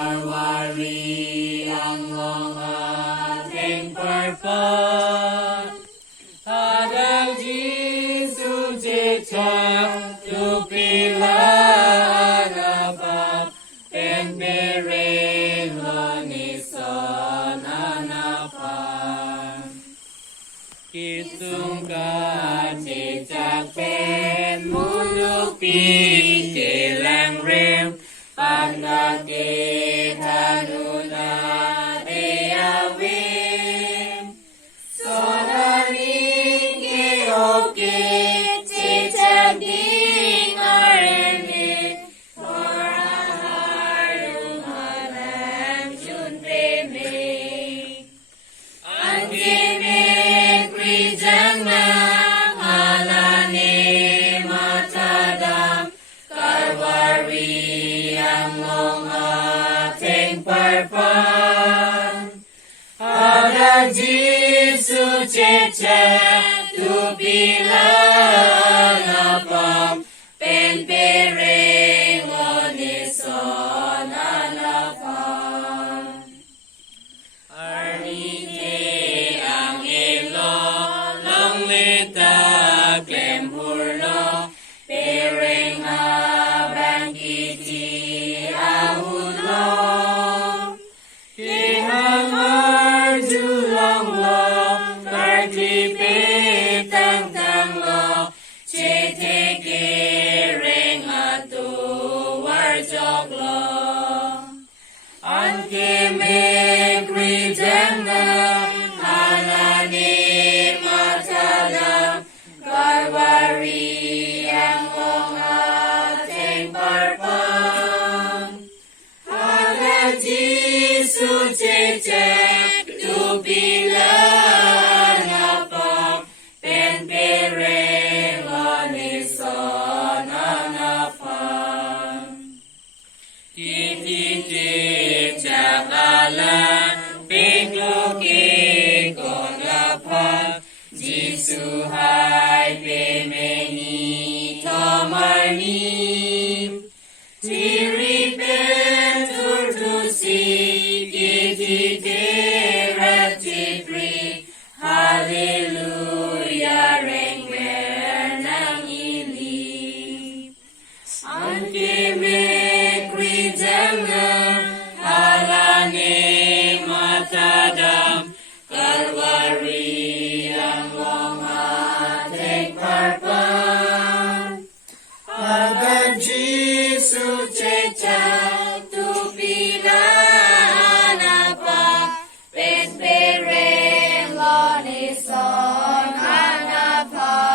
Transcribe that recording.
Kalwari ang mga ating purpose. Hadang Jesus itself to pilaan above, and bearing on his son anapan. Kisung ka cicak pen muluk pikilang rem, pagkakita nuna diawin. Sonaling keokit cicak ding aremit, orang hardung alam jun pemik. Ang kimik rijang na halani matadam, Kalwari ang mga ating parpan. Ada Jisu cecek tu bilang apam, penpereng onison anapam. Arnite ang ilo, long litak lempurlo, pereng abang kiti ahulo. Kihang arjulang lo, kartipit ang tanglo, chete kereng atu warjoklo. Ang kimik rijang na halani matadam, Kalwari ang mga ating parpan. Ada Jisu cecek tu bilang apa, penpereng onison anapan. Tititik cakala, pengloki kongapan, Jisu hai pemeni tomarni. Tiri pentur tusi, kiti terat tipri, haleluya rengmer nang ili. Ang kimik rijang na halani matadam, Kalwari ang mga ating parpan. Hadang Jisu cecak tu pilaan apa, penpereng onison anapan.